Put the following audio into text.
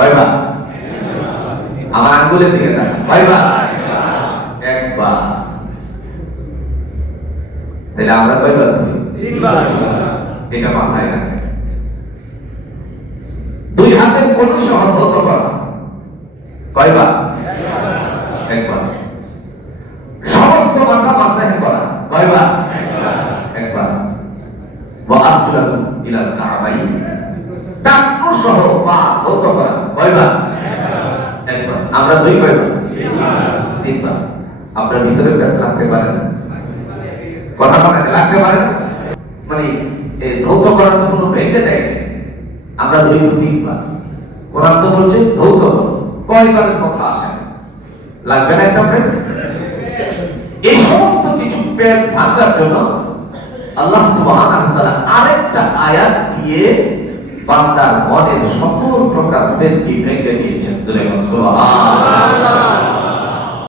কয়বার? আমার আঙ্গুলের দিকে তাকান, কয়বার? একবার। তাহলে আমরা কয়বার করি? এটা মাথায় রাখেন। দুই হাতের কোন সহজ হতে পারে কয়বার? একবার। সমস্ত মাথা মাসাহ করা কয়বার? একবার। ওয়া আরজুলাকুম ইলাল কাবাইন, টাকনু সহ পা ধৌত করা কয়বার? একবার। আমরা দুই কয়বার? তিনবার। আপনার ভিতরে ব্যস্ত থাকতে পারেন, কথা বলেন, লাগতে পারেন, মানে এই ধৌত করার তো কোনো ভেঙে দেয় না। আমরা দুই তিনবার। কোরআন তো বলছে ধৌত কয়বারের কথা আসে না, লাগবে না একটা প্রেস। এই সমস্ত কিছু পেজ ভাঙার জন্য আল্লাহ সুবহানাহু ওয়া তাআলা আরেকটা আয়াত দিয়ে বান্দার মনের সকল প্রকার পেজকে ভেঙে দিয়েছেন। সুবহানাল্লাহ।